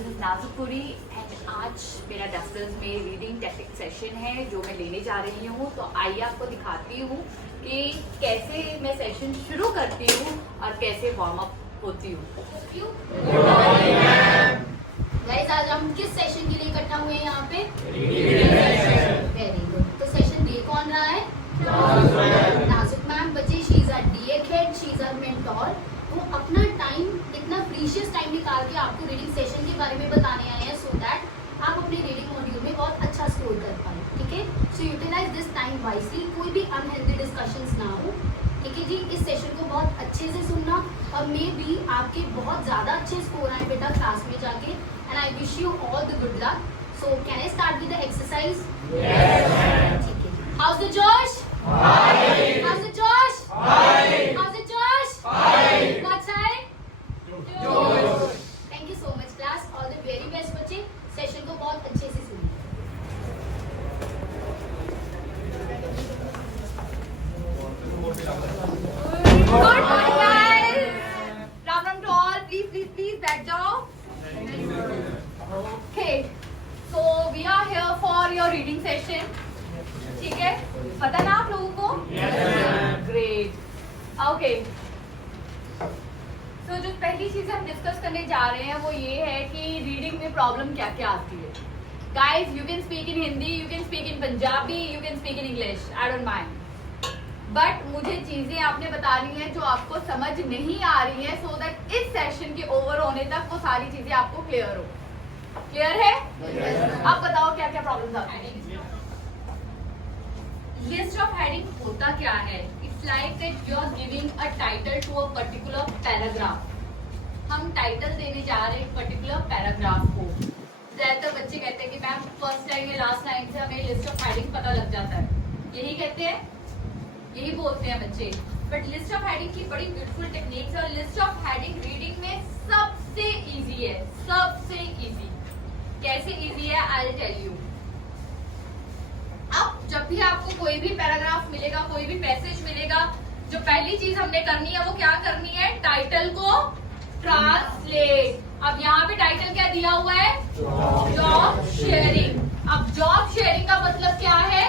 This is नाजुपुरी and आज मेरा doctors में रीडिंग टेक्निक सेशन है जो मैं लेने जा रही हूँ। तो आइए आपको दिखाती हूँ कि कैसे मैं सेशन शुरू करती हूँ और कैसे वार्म अप होती हूँ। गाइस आज हम किस सेशन के लिए इकट्ठा हुए हैं यहाँ पे? Very good. तो सेशन दे कौन रहा है? नाजुक मैम। बच्चे she is our DEAC head, she is our mentor. वो अपना टाइम, इतना प्रीशियस टाइम निकाल के आपको रीडिंग सेशन के बारे में बताने आए हैं सो दैट आप अपने रीडिंग मॉड्यूल में बहुत अच्छा स्कोर कर पाए। ठीक है, सो यूटिलाइज दिस टाइम वाइजली। कोई भी अनहेल्दी डिस्कशंस ना हो। ठीक है जी, इस सेशन को बहुत अच्छे से सुनना और मे बी आपके बहुत ज़्यादा अच्छे स्कोर आए बेटा क्लास में जाके। And I wish you all the good luck. So can I start with the exercise? ठीक है। हाउस द जोश? हाउस द जोश? हाउस द जोश? What side? जोश। Thank you so much class. All the very best बच्चे। Session को बहुत अच्छे से सुनिए। Good morning guys. Ram ram to all. Please बैठ जाओ. Okay. So we are here for your reading session. ठीक है? पता ना आप लोगों को? Yes. Great. Okay. तो जो पहली चीज हम डिस्कस करने जा रहे हैं वो ये है कि रीडिंग में प्रॉब्लम क्या क्या आती है। Guys you can speak in Hindi, you can speak in Punjabi, you can speak in English, I don't mind, but मुझे चीजें आपने बतानी है जो आपको समझ नहीं आ रही है सो दैट इस सेशन के ओवर होने तक वो सारी चीजें आपको क्लियर हो। क्लियर है? अब बताओ क्या क्या प्रॉब्लम आती है। लिस्ट ऑफ हेडिंग होता क्या है? It's like that you are giving a title to a particular paragraph. हम टाइटल देने जा रहे हैं एक पर्टिकुलर पैराग्राफ को। ज्यादातर बच्चे कहते हैं कि मैम फर्स्ट लाइन या लास्ट लाइन से हमें लिस्ट ऑफ हेडिंग पता लग जाता है। यही कहते हैं, यही बोलते हैं बच्चे। बट लिस्ट ऑफ हेडिंग की बड़ी ब्यूटीफुल टेक्निक्स है और लिस्ट ऑफ हेडिंग रीडिंग में सबसे इजी है, सबसे इजी। कैसे इजी है आई विल टेल यू। अब जब भी आपको कोई भी पैराग्राफ मिलेगा, कोई भी पैसेज मिलेगा, जो पहली चीज हमने करनी है वो क्या करनी है? टाइटल को ट्रांसलेट। अब यहाँ पे टाइटल क्या दिया हुआ है? Job sharing. अब जॉब शेयरिंग का मतलब क्या है?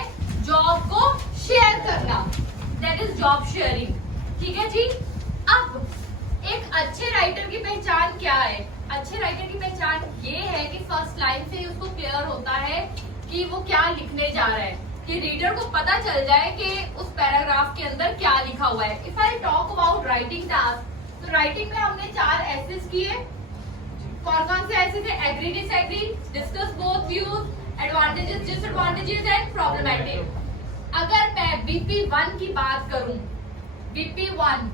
जॉब को शेयर करना, दैट इज जॉब शेयरिंग। ठीक है जी। अब एक अच्छे राइटर की पहचान क्या है? अच्छे राइटर की पहचान ये है कि फर्स्ट लाइन से ही उसको क्लियर होता है कि वो क्या लिखने जा रहा है, कि रीडर को पता चल जाए कि उस पैराग्राफ के अंदर क्या लिखा हुआ है। If I talk about writing task, तो राइटिंग में हमने 4 एसेस किए। कौन कौन से एसेस है? Agree, disagree, discuss both views, advantages, disadvantages and problematic. अगर मैं BP1 की बात करूं, BP1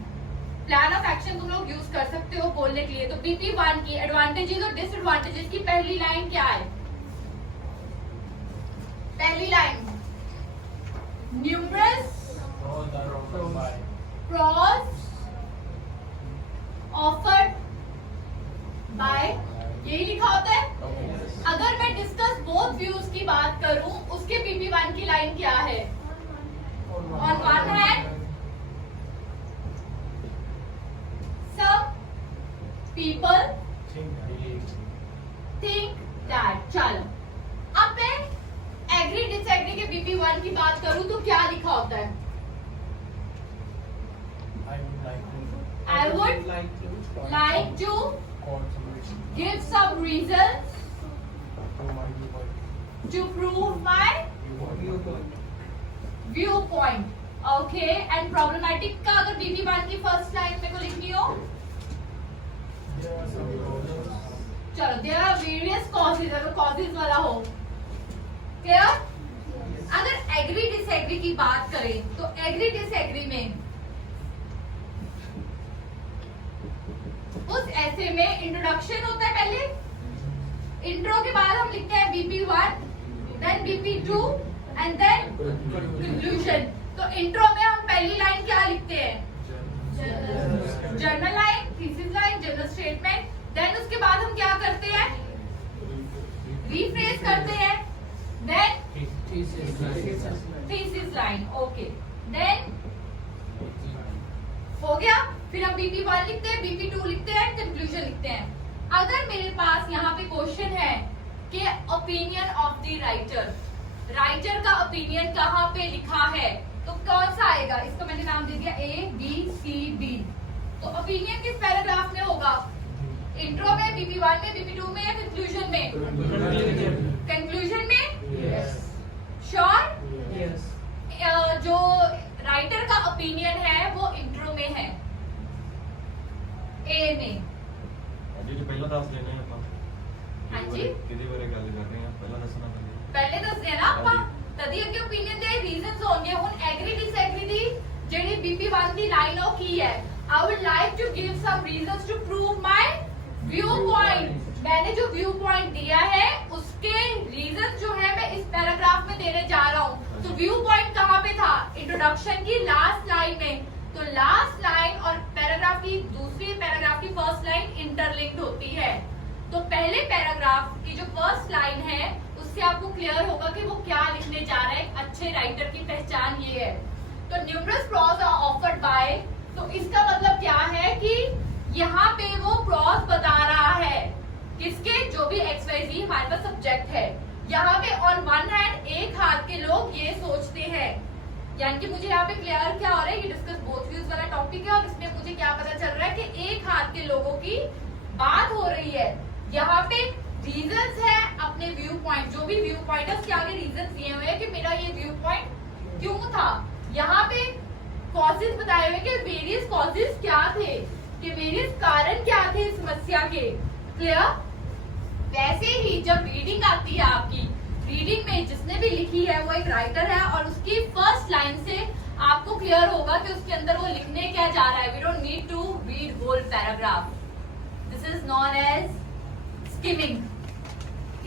प्लान ऑफ एक्शन तुम लोग यूज कर सकते हो बोलने के लिए। तो BP1 की एडवांटेजेस और डिसएडवांटेजेस की पहली लाइन क्या है? पहली line numerous pros offered by, यही लिखा होता है। अगर मैं डिस्कस बोथ व्यूज की बात करूं, उसके BP1 की लाइन क्या है? On one hand some people think that। चलो अब मैं एग्री डिसएग्री के BP1 की बात करूं तो क्या लिखा होता है? I would like to give some reasons to prove my viewpoint। Okay, and problematic का अगर BP1 की फर्स्ट लाइन मेरे को लिखनी हो, चलो देयर आर वेरियस कॉजेज, अगर कॉजेज वाला हो। क्लियर? अगर एग्री डिसएग्री की बात करें तो एग्री डिसएग्री में उस ऐसे में इंट्रोडक्शन होता है पहले। इंट्रो के बाद हम लिखते हैं BP1, then BP2 and then conclusion. तो इंट्रो में हम पहली लाइन क्या लिखते हैं? General line, thesis line, general statement. Then उसके बाद हम क्या करते हैं? रीफ्रेज करते हैं, then thesis line. Okay, then हो गया। फिर हम BP1 लिखते हैं, BP2 लिखते हैं, कंक्लूजन लिखते हैं। अगर मेरे पास यहाँ पे क्वेश्चन कि opinion of the writer, writer का ओपिनियन कहाँ पे लिखा है, तो कौन सा आएगा, इसको मैंने नाम दे दिया ABCD। तो ओपिनियन किस पैराग्राफ में होगा, इंट्रो में, BP1 में, BP2 में या कंक्लूजन में? कंक्लूजन में। श्योर? जो राइटर का ओपिनियन है वो इंट्रो में है, A में। जी पहला दस लेने हैं ਆਪਾਂ। हाँ जी। किदे बारे गल कर रहे हैं, पहला दसना पड़ेगा। पहले दस देना ਆਪਾਂ, तदी ਅੱਗੇ ओपिनियन ਦੇ ਰੀਜ਼ਨਸ ਹੋਣਗੇ। ਹੁਣ ਐਗਰੀ ਡਿਸਐਗਰੀ ਦੀ ਜਿਹੜੀ BP1 ਦੀ ਲਾਈਨ ਉਹ ਕੀ ਹੈ, I would like to give some reasons to prove my viewpoint। मैंने जो व्यू पॉइंट दिया है उसके रीजन जो है मैं इस पैराग्राफ में देने जा रहा हूँ। तो व्यू पॉइंट कहाँ पे था, इंट्रोडक्शन की लास्ट लाइन में। तो लास्ट लाइन और पैराग्राफ की दूसरी पैराग्राफ की फर्स्ट लाइन इंटरलिंक्ड होती है। तो पहले पैराग्राफ की जो फर्स्ट लाइन है उससे आपको क्लियर होगा कि वो क्या लिखने जा रहा है। एक अच्छे राइटर की पहचान ये है। तो numerous pros are offered by, तो इसका मतलब क्या है कि यहाँ पे वो प्रॉज बता रहा है किसके, जो भी XYZ हमारे पास सब्जेक्ट है। यहाँ पे ऑन वन हैंड एक हाथ के लोग ये सोचते हैं, यानी कि मुझे यहाँ पे क्लियर क्या हो रहा है, ये डिस्कस बोथ व्यूज वाला टॉपिक है और इसमें मुझे क्या पता चल रहा है कि एक हाथ के लोगों की बात हो रही है। यहाँ पे रीजंस है अपने व्यू पॉइंट, जो भी व्यू पॉइंट है उसके आगे रीजंस दिए हुए हैं कि मेरा ये व्यू पॉइंट क्यों था। यहाँ पे कॉजेज बताए हुए कि वेरियस कॉजेज क्या थे, कि वेरियस कारण क्या थे इस समस्या के। क्लियर? वैसे ही जब रीडिंग आती है आपकी, रीडिंग में जिसने भी लिखी है वो एक राइटर है और उसकी फर्स्ट लाइन से आपको क्लियर होगा कि उसके अंदर वो लिखने क्या जा रहा है। We don't need to read whole paragraph, this is known as skimming.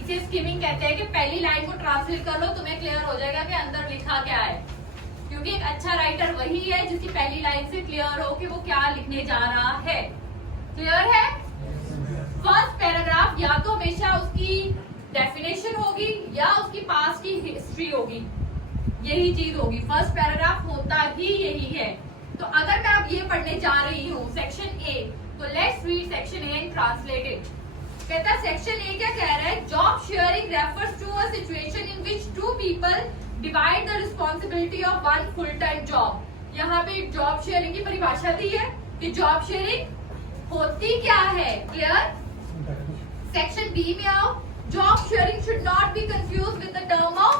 इसे स्किमिंग कहते हैं कि पहली लाइन को ट्रांसलेट कर लो, तुम्हें क्लियर हो जाएगा कि अंदर लिखा क्या है। क्योंकि एक अच्छा राइटर वही है जिसकी पहली लाइन से क्लियर हो कि वो क्या लिखने जा रहा है। क्लियर है? फर्स्ट पैराग्राफ या तो हमेशा उसकी डेफिनेशन होगी या उसकी पास्ट की हिस्ट्री होगी, यही चीज होगी। फर्स्ट पैराग्राफ होता ही यही है। तो अगर मैं अब ये पढ़ने जा रही हूँ सेक्शन A, तो let's read section A and translate it. कहता है सेक्शन A क्या कह रहा है, job sharing refers to a situation in which two people divide the responsibility of one full time job. यहाँ पे जॉब शेयरिंग की परिभाषा दी है कि जॉब शेयरिंग होती क्या है। क्लियर? सेक्शन B में आओ, job sharing should not be confuse with the term of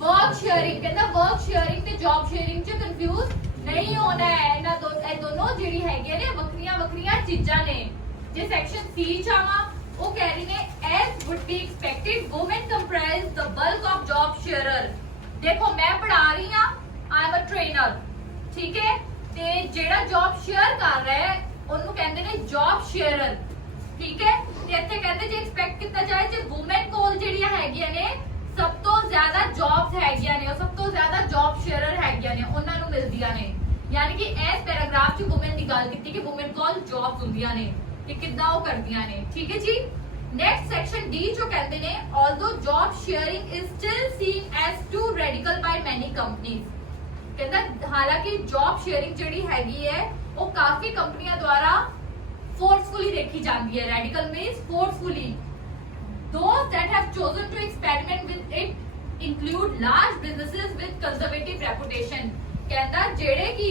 work sharing. कहता वर्क शेयरिंग ते जॉब शेयरिंग च कंफ्यूज नहीं होना है। ना दोनों ਜਿਹੜੀ ਹੈਗੇ ਨੇ ਵੱਖਰੀਆਂ ਵੱਖਰੀਆਂ ਚੀਜ਼ਾਂ ਨੇ। ਜੇ सेक्शन C ਚ ਆਵਾਂ, ਉਹ ਕਹਿ ਰਹੀ ਨੇ as would be expected women comprise the bulk of job sharer। देखो मैं पढ़ा रही हाँ, आई एम अ ट्रेनर, ठीक है, ਤੇ ਜਿਹੜਾ ਜॉब शेयर कर रहा है ਉਹਨੂੰ ਕਹਿੰਦੇ ਨੇ जॉब शेयरर। ठीक है, ਤੇ ਇੱਥੇ ਕਹਿੰਦੇ ਜੇ ਐਕਸਪੈਕਟ ਕੀਤਾ ਜਾਏ ਜੇ ਵੂਮਨ ਕੋਲ ਜਿਹੜੀਆਂ ਹੈਗੀਆਂ ਨੇ ਸਭ ਤੋਂ ਜ਼ਿਆਦਾ ਜੌਬਸ ਹੈਗੀਆਂ ਨੇ, ਉਹ ਸਭ ਤੋਂ ਜ਼ਿਆਦਾ ਜੌਬ ਸ਼ੇਅਰਰ ਹੈਗੀਆਂ ਨੇ, ਉਹਨਾਂ ਨੂੰ ਮਿਲਦੀਆਂ ਨੇ। ਯਾਨੀ ਕਿ ਇਸ ਪੈਰਾਗ੍ਰਾਫ 'ਚ ਵੂਮਨ ਦੀ ਗੱਲ ਕੀਤੀ ਕਿ ਵੂਮਨ ਕੋਲ ਜੌਬਸ ਹੁੰਦੀਆਂ ਨੇ ਕਿ ਕਿੱਦਾਂ ਉਹ ਕਰਦੀਆਂ ਨੇ। ਠੀਕ ਹੈ ਜੀ। नेक्स्ट सेक्शन D जो कहते हैं although job sharing is still seen as too radical by many companies। कहता हालांकि जॉब शेयरिंग ਜਿਹੜੀ ਹੈਗੀ ਹੈ ਉਹ ਕਾਫੀ ਕੰਪਨੀਆਂ ਦੁਆਰਾ फोर्सफुली देखी जाती है। Radical means forcefully. Those that have chosen to experiment with it include large businesses with conservative reputation। कहता ਜਿਹੜੇ कि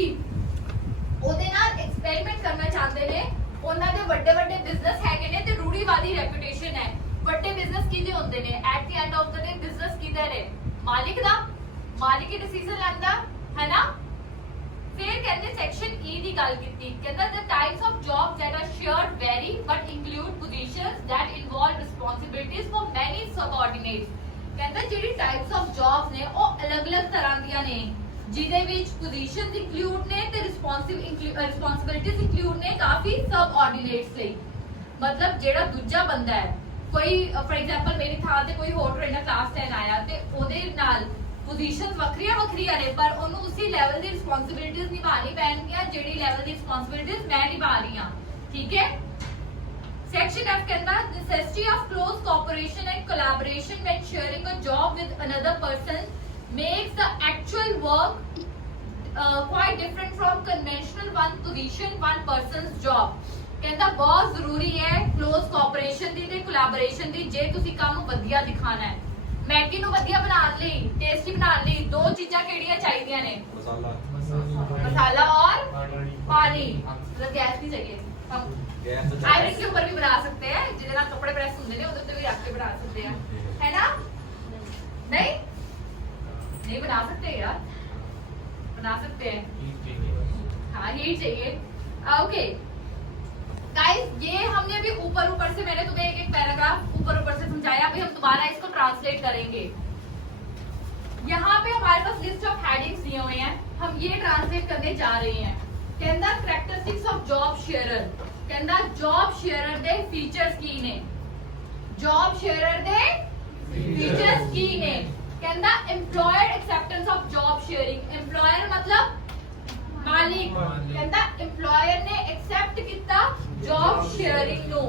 ਉਹਦੇ ਨਾਲ एक्सपेरिमेंट करना चाहते ਨੇ ਉਹਨਾਂ ਦੇ ਵੱਡੇ ਵੱਡੇ ਬਿਜ਼ਨਸ ਹੈਗੇ ਨੇ ਤੇ ਰੂੜੀਵਾਦੀ ਰੈਪਿਊਟੇਸ਼ਨ ਹੈ। ਵੱਡੇ ਬਿਜ਼ਨਸ ਕਿਹਦੇ ਹੁੰਦੇ ਨੇ? At the end of the day business ਕਿਹਦਾ ਹੈ? ਮਾਲਿਕ ਦਾ। ਮਾਲਿਕ ਹੀ ਡਿਸੀਜਨ ਲੈਂਦਾ ਹੈ ਨਾ। फिर कहते सेक्शन E ਦੀ ਗੱਲ ਕੀਤੀ। ਕਹਿੰਦਾ the types of jobs that are shared vary but include positions that involve responsibilities for many subordinates। ਕਹਿੰਦਾ ਜਿਹੜੀ types of jobs ਨੇ ਉਹ ਅਲੱਗ-ਅਲੱਗ ਤਰ੍ਹਾਂ ਦੀਆਂ ਨੇ ਜਿਹਦੇ ਵਿੱਚ positions include ਨੇ ਤੇ responsibilities include ਨੇ ਕਾਫੀ subordinates ਲਈ। मतलब ਜਿਹੜਾ ਦੂਜਾ ਬੰਦਾ ਹੈ ਕੋਈ ਫॉर एग्जांपल ਮੇਰੀ ਥਾਂ ਤੇ ਕੋਈ ਹੋਰ ਟ੍ਰੇਨਰ ਕਲਾਸ 10 ਆਇਆ ਤੇ ਉਹਦੇ ਨਾਲ पोजीशंस ਵੱਖਰੀਆਂ ਵੱਖਰੀਆਂ ਨੇ ਪਰ ਉਹਨੂੰ ਉਸੇ ਲੈਵਲ ਦੀ ਰਿਸਪੌਂਸਿਬਿਲਿਟੀਜ਼ ਨਿਭਾਣੀ ਪੈਣਗੀਆਂ ਜਿਹੜੀ ਲੈਵਲ ਦੀ ਰਿਸਪੌਂਸਿਬਿਲਿਟੀਜ਼ ਮੈਂ ਨਿਭਾ ਰਹੀ ਹਾਂ। ਠੀਕ ਹੈ। सेक्शन F कहता है necessity of close cooperation and collaboration when sharing a job with another person makes the actual work quite different from conventional one position one person's job। ਕਹਿੰਦਾ ਬਹੁਤ ਜ਼ਰੂਰੀ ਹੈ ਕਲੋਜ਼ ਕੋਆਪਰੇਸ਼ਨ ਦੀ ਤੇ ਕੋਲੈਬੋਰੇਸ਼ਨ ਦੀ ਜੇ ਤੁਸੀਂ ਕੰਮ ਵਧੀਆ ਦਿਖਾਣਾ ਹੈ। ਮੈਗੀ ਨੂੰ ਵਧੀਆ ਬਣਾਉਣ ਲਈ, ਟੇਸਟੀ ਬਣਾਉਣ ਲਈ ਦੋ ਚੀਜ਼ਾਂ ਕਿਹੜੀਆਂ ਚਾਹੀਦੀਆਂ ਨੇ? मसाला और पानी। मतलब गैस नहीं चाहिए, हम आयरन के ऊपर भी बना सकते हैं, जिधर आप कपड़े प्रेस होते हैं उधर भी रख के बना सकते हैं, है ना? नहीं बना सकते यार, बना सकते हैं। हाँ हीट चाहिए। ओके गाइस, ये हमने अभी ऊपर से मैंने तुम्हें एक पैराग्राफ ऊपर से समझाया, अभी हम दोबारा इसको ट्रांसलेट करेंगे। यहाँ पे हमारे पास लिस्ट ऑफ हेडिंग्स दिए हुए हैं, हम ये ट्रांसलेट करने जा रहे हैं। कहता कैरेक्टरिस्टिक्स ऑफ जॉब शेयरर, कहता जॉब शेयरर दे फीचर्स की ने, जॉब शेयरर दे फीचर्स की ने। कहता employer acceptance of job sharing, employer मतलब मालिक, कहता एम्प्लॉयर ने एक्सेप्ट किया जॉब शेयरिंग नो।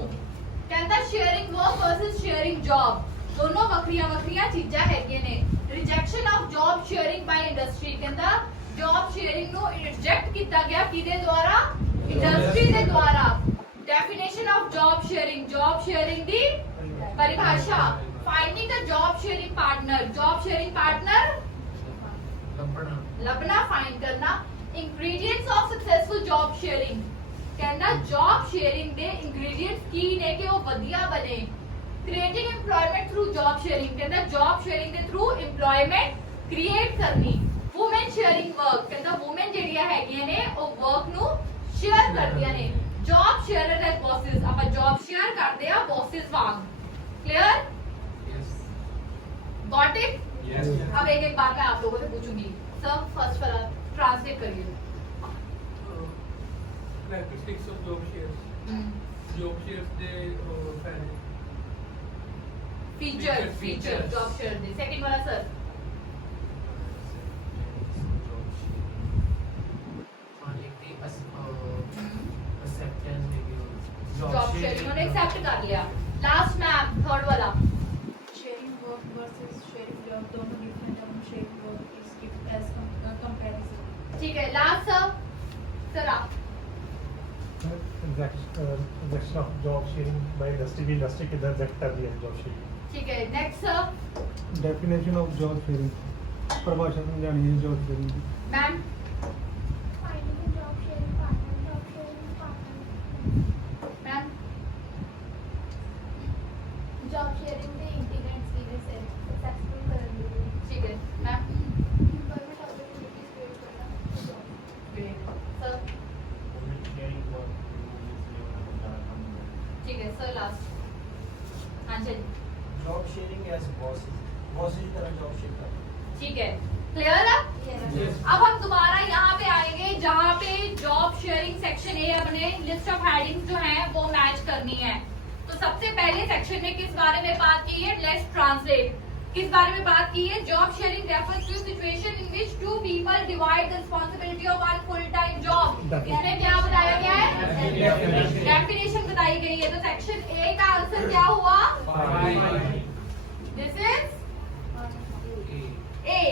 कहता sharing work versus sharing job, दोनों वक्रिया चीजा हैगियां ने। Rejection of job sharing by industry, कहता जॉब शेयरिंग नो रिजेक्ट किया गया किदे द्वारा? इंडस्ट्री दे द्वारा। डेफिनेशन ऑफ जॉब शेयरिंग दी परिभाषा। Finding the job sharing partner, job sharing partner लभना फाइंड करना। Ingredients of successful job sharing, कहता जॉब शेयरिंग दे इंग्रेडिएंट्स की ने कि वो वधिया बने। Creating employment through job sharing, कहता जॉब शेयरिंग दे थ्रू एम्प्लॉयमेंट क्रिएट करनी। वुमेन शेयरिंग वर्क, कहता वुमेन ਜਿਹੜੀਆਂ ਹੈਗੀਆਂ ਨੇ ਉਹ ਵਰਕ ਨੂੰ ਸ਼ੇਅਰ ਕਰਦੀਆਂ ਨੇ। जॉब शेयरर एज बॉसेस, ਆਪਾਂ जॉब शेयर ਕਰਦੇ ਆ bosses Wang. Clear? Got it? Yes. अब एक बार मैं आप लोगों से पूछूंगी, सर फर्स्ट वाला ट्रांसलेट करिए। Characteristics of job shares. Job shares the feature job share दे। सेकंड वाला सर जॉब शेयर इन्होंने एक्सेप्ट कर लिया। लास्ट मैम थर्ड वाला sharing work versus sharing job, दोनों डिफरेंट है। Sharing work is given as comparison. ठीक है। लास्ट सर आप rejection of job sharing by industry, industry किधर रिजेक्ट कर दिया है जॉब शेयरिंग। ठीक है। Next sir definition of job sharing, परिभाषा समझानी है जॉब शेयरिंग की। Ma'am Finding a job sharing partner, job sharing partner. Ma'am Job sharing the integrates the successful करने ठीक है। मैम employment opportunities create करना job. सर ठीक है सर लास्ट। हाँ जी job sharing as bosses, bosses की तरह जॉब शेयर करना। ठीक है। क्लियर है? अब हम दोबारा यहाँ पे आएंगे जहाँ पे जॉब शेयरिंग सेक्शन है, अपने लिस्ट ऑफ हेडिंग्स जो हैं वो मैच करनी है। तो सबसे पहले सेक्शन में किस बारे में बात की है? Let's translate. किस बारे में बात की है? Job sharing refers to situation in which two people divide the responsibility of one full time job. इसमें क्या बताया गया है? डेफिनेशन बताई गई है। तो सेक्शन ए का आंसर क्या हुआ? This is a.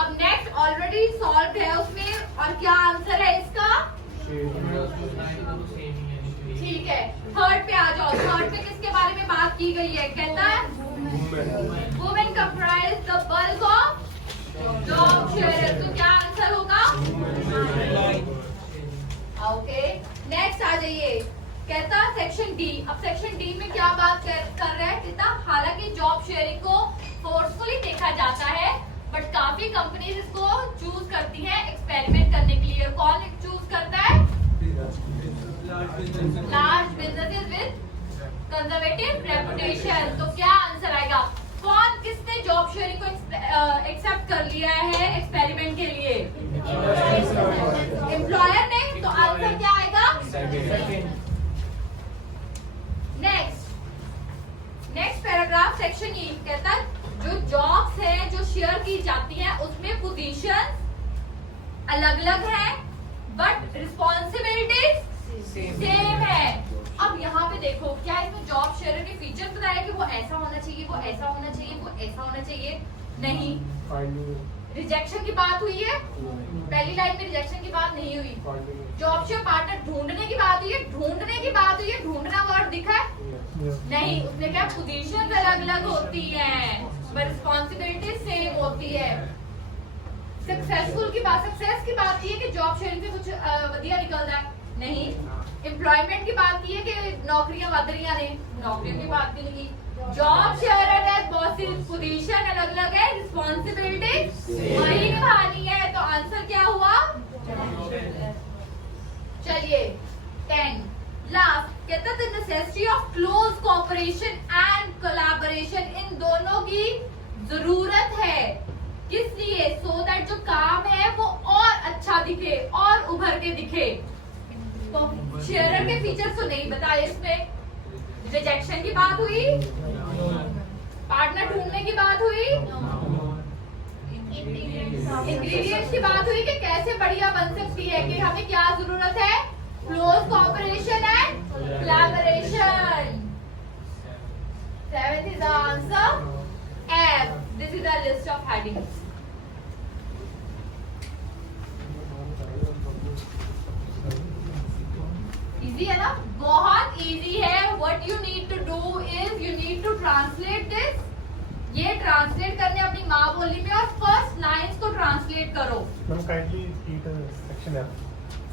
अब नेक्स्ट ऑलरेडी सॉल्व है उसमें, और क्या आंसर है इसका? ठीक है। थर्ड पे आ जाओ। थर्ड पे किसके बारे में बात की गई है? कहता है women comprise the bulk of job share. तो क्या आंसर होगा? ओके। नेक्स्ट आ जाइए। कहता सेक्शन डी। अब सेक्शन डी में क्या बात कर रहा है? कहता हालांकि जॉब शेयरिंग को फोर्सफुली देखा जाता है, बट काफी कंपनीज इसको चूज करती हैं एक्सपेरिमेंट करने के लिए। और कौन चूज करता है? Large businesses with conservative reputation. तो क्या आंसर आएगा? कौन किसने जॉब शेयरिंग को एक्सेप्ट कर लिया है एक्सपेरिमेंट के लिए? एम्प्लॉयर ने। तो आंसर क्या आएगा? नेक्स्ट पैराग्राफ सेक्शन ई कहता है जो जॉब्स है जो शेयर की जाती हैं उसमें पोजीशन अलग अलग है, बट रिस्पॉन्सिबिलिटीज सेम है। अब यहाँ पे देखो, क्या इसमें जॉब शेयर के फीचर बताया कि वो ऐसा होना चाहिए, वो ऐसा होना चाहिए, वो ऐसा होना चाहिए? नहीं। रिजेक्शन की बात हुई है? पहली लाइन में रिजेक्शन की बात नहीं हुई। जॉब शेयर पार्टनर ढूंढने की बात हुई है, ढूंढने की बात हुई है, ढूंढना वर्ड दिखा है? नहीं, उसने क्या पोजीशंस अलग अलग होती हैं, पर रिस्पॉन्सिबिलिटी सेम होती है। सक्सेसफुल की बात, सक्सेस की बात ये कि जॉब शेयरिंग से कुछ वधिया निकलता है? नहीं। एम्प्लॉयमेंट की बात ये कि नौकरियां वध रही ने, नौकरियों की बात भी नहीं। Job share and bosses position अलग अलग है, रिस्पॉन्सिबिलिटी वही निभानी है। तो आंसर क्या हुआ? चलिए 10 लास्ट कहता है necessity of close cooperation and collaboration, इन दोनों की जरूरत है। किस लिए? सो दैट जो काम है वो और अच्छा दिखे और उभर के दिखे। तो शेयरर के फीचर्स तो नहीं बताए इसमें। रिजेक्शन की बात हुई, पार्टनर ढूंढने की बात हुई, इंग्रेडिएंट्स की बात हुई कि कैसे बढ़िया बन सकती है, कि हमें क्या जरूरत है? Close cooperation and collaboration. 7th is the answer F. This is the list of headings. Easy है ना? बहुत इजी है। What you need to do is you need to translate this. ये ट्रांसलेट करने अपनी माँ बोली में और फर्स्ट लाइंस को ट्रांसलेट करो। Ma'am kindly read section F.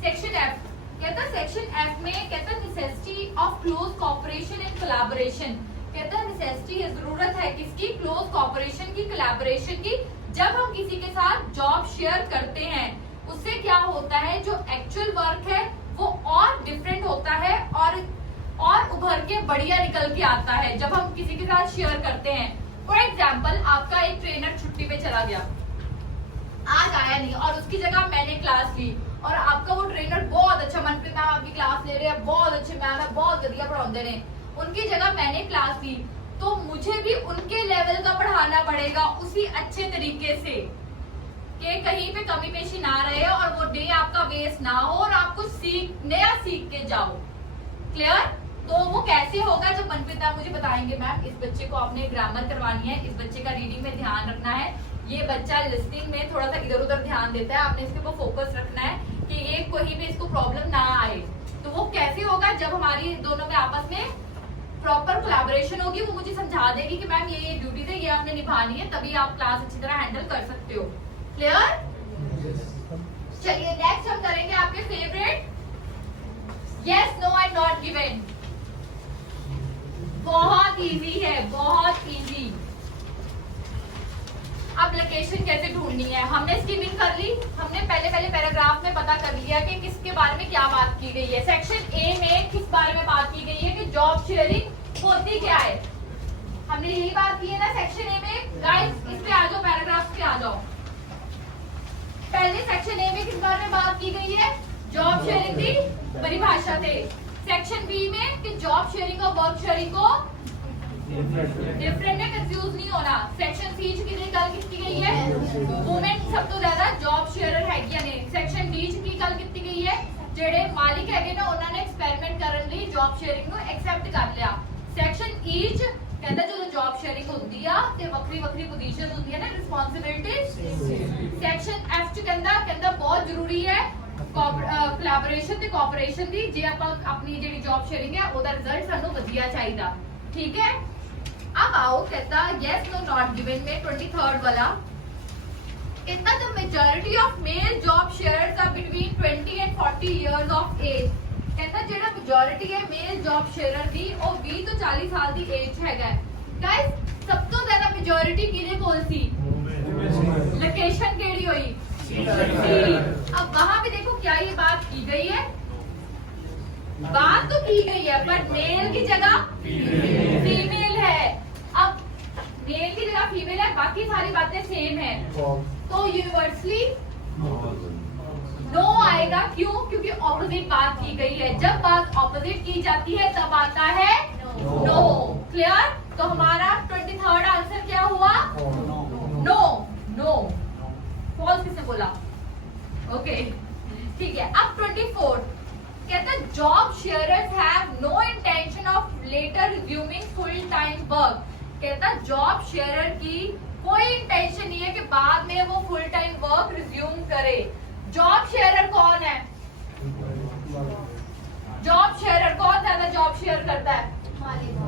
Section F कहता है, सेक्शन एफ में कहता है necessity of close cooperation and collaboration. कहता है नेसेसिटी है, जरूरत है किसकी? क्लोज कोऑपरेशन की, कोलैबोरेशन की। जब हम किसी के साथ जॉब शेयर करते हैं उससे क्या होता है, जो एक्चुअल वर्क है वो और डिफरेंट होता है और उभर के बढ़िया निकल के आता है जब हम किसी के साथ शेयर करते हैं। फॉर एग्जाम्पल, आपका एक ट्रेनर छुट्टी पे चला गया, आज आया नहीं, और उसकी जगह मैंने क्लास ली, और आपका वो ट्रेनर बहुत अच्छा, मनप्रीत मैम आपकी क्लास ले रहे हैं, बहुत अच्छे मैम है, बहुत बढ़िया पढ़ाते हैं, उनकी जगह मैंने क्लास ली, तो मुझे भी उनके लेवल का पढ़ाना पड़ेगा उसी अच्छे तरीके से, कि कहीं पे कमी पेशी ना रहे और वो डे आपका वेस्ट ना हो और आप कुछ नया सीख के जाओ। क्लियर? तो वो कैसे होगा? जब मनप्रीत आप मुझे बताएंगे मैम इस बच्चे को आपने ग्रामर करवानी है, इस बच्चे का रीडिंग में ध्यान रखना है, ये बच्चा लिस्निंग में थोड़ा सा इधर उधर ध्यान देता है, आपने इसके ऊपर फोकस रखना है कि ये कहीं भी इसको प्रॉब्लम ना आए। तो वो कैसे होगा? जब हमारी दोनों में आपस में प्रॉपर कोलैबोरेशन होगी, वो मुझे समझा देगी कि मैम ये ड्यूटी है, ये आपने निभानी है, तभी आप क्लास अच्छी तरह हैंडल कर सकते हो। क्लियर? चलिए नेक्स्ट हम करेंगे आपके favourite yes no and not given. बहुत इजी है, बहुत इजी। अब लोकेशन कैसे ढूंढनी है? हमने स्कीमिंग कर ली, हमने पहले पैराग्राफ में पता कर लिया कि किसके बारे में क्या बात की गई है। सेक्शन ए में किस बारे में बात की गई है कि जॉब शेयरिंग होती क्या है, हमने यही बात की है ना सेक्शन ए में। गाइस इस पे आ जाओ, पैराग्राफ पे आ जाओ। पहले सेक्शन ए में किस बारे में बात की गई है? जॉब शेयरिंग की परिभाषा थे। सेक्शन बी में कि जॉब शेयरिंग और वर्क शेयरिंग को डिफरेंट है, कंफ्यूज नहीं होना। सेक्शन सी की गल की गई है वुमेन सब तो ज्यादा जॉब शेयरर हैगियां ने। सेक्शन डी की गल की गई है ਜਿਹੜੇ ਮਾਲਿਕ ਹੈਗੇ ਨੇ ਉਹਨਾਂ ਨੇ ਐਕਸਪੈਰੀਮੈਂਟ ਕਰਨ ਲਈ ਜੌਬ ਸ਼ੇਅਰਿੰਗ ਨੂੰ ਐਕਸੈਪਟ ਕਰ ਲਿਆ। ਸੈਕਸ਼ਨ ਈ ਚ ਕਹਿੰਦਾ ਜਦੋਂ ਜੌਬ ਸ਼ੇਅਰਿੰਗ ਹੁੰਦੀ ਆ ਤੇ ਵੱਖਰੀ ਵੱਖਰੀ ਪੋਜੀਸ਼ਨਸ ਹੁੰਦੀਆਂ ਨੇ, ਰਿਸਪੌਂਸਿਬਿਲਟੀ। ਸੈਕਸ਼ਨ ਐਫ ਚ ਕਹਿੰਦਾ ਬਹੁਤ ਜ਼ਰੂਰੀ ਹੈ ਕੋਲੈਬੋਰੇਸ਼ਨ ਤੇ ਕੋਆਪਰੇਸ਼ਨ ਦੀ, ਜੇ ਆਪਾਂ ਆਪਣੀ ਜਿਹੜੀ ਜੌਬ ਸ਼ੇਅਰਿੰਗ ਹੈ ਉਹਦਾ ਰਿਜ਼ਲਟ ਸਾਨੂੰ ਵਧੀਆ ਚਾਹੀਦਾ। ठीक है, अब आओ कहता yes no not given में 23rd वाला कहता the majority of male job shares are between 20 and 40 years of age। कहता जेड़ा majority है male job sharer दी ਉਹ 20 ਤੋਂ 40 ਸਾਲ ਦੀ age ਹੈਗਾ। guys ਸਭ ਤੋਂ ਜ਼ਿਆਦਾ majority ਕਿਹਦੇ ਕੋਲ ਸੀ? लोकेशन केड़ी हुई? अब वहां पे देखो क्या ये बात की गई है, बात तो की गई है पर मेल की जगह फीमेल है। अब मेल की जगह फीमेल है, बाकी सारी बातें सेम है, तो यूनिवर्सली नो आएगा। क्यों? क्योंकि ऑपोजिट बात की गई है। जब बात ऑपोजिट की जाती है तब आता है नो। क्लियर? तो हमारा 23rd आंसर क्या हुआ? नो। नो फॉल्स किसने बोला? ओके ठीक है। अब 24 कहता है job sharers have no intention of later resuming full time work. कहता जॉब शेयरर की कोई इंटेंशन नहीं है कि बाद में वो फुल टाइम वर्क रिज्यूम करे। जॉब शेयरर कौन है? जॉब शेयरर कौन ज्यादा जॉब शेयर करता है?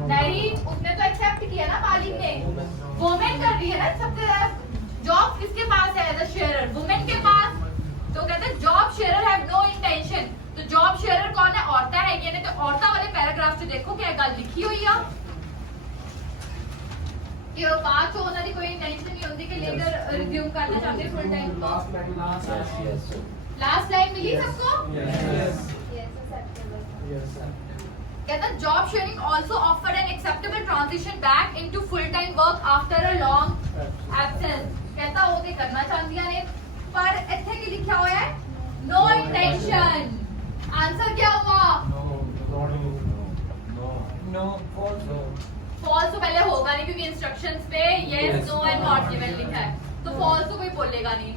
नहीं, उसने तो एक्सेप्ट किया ना, मालिक ने। वुमेन कर रही है ना सबसे ज्यादा जॉब किसके पास है एज अ शेयरर? वुमेन के पास। तो कहते हैं जॉब शेयरर हैव नो इंटेंशन। तो जॉब शेयरर कौन है? औरतें है ये। नहीं तो औरता वाले पैराग्राफ से देखो क्या गल लिखी हुई है कि वो बात हो उन्होंने कोई इंटेंशन नहीं होती कि लेकर रिज्यूम करना चाहते फुल टाइम। लास्ट लाइन मिली सबको? कहता job sharing also offer an acceptable transition back into full time work after a long absence. कहता वो ते करना चाहती ने पर इत्थे की लिखा हुआ है नो इंटेंशन। आंसर क्या हुआ? No, false. फॉल्स तो पहले होगा नहीं क्योंकि इंस्ट्रक्शंस पे yes no and not given लिखा है, तो फॉल्स तो कोई बोलेगा नहीं।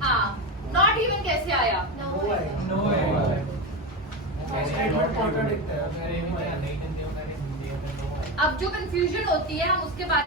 हाँ, नॉट इवन कैसे आया? No way. Statement contradict है. अब जो कंफ्यूजन होती है हम उसके बारे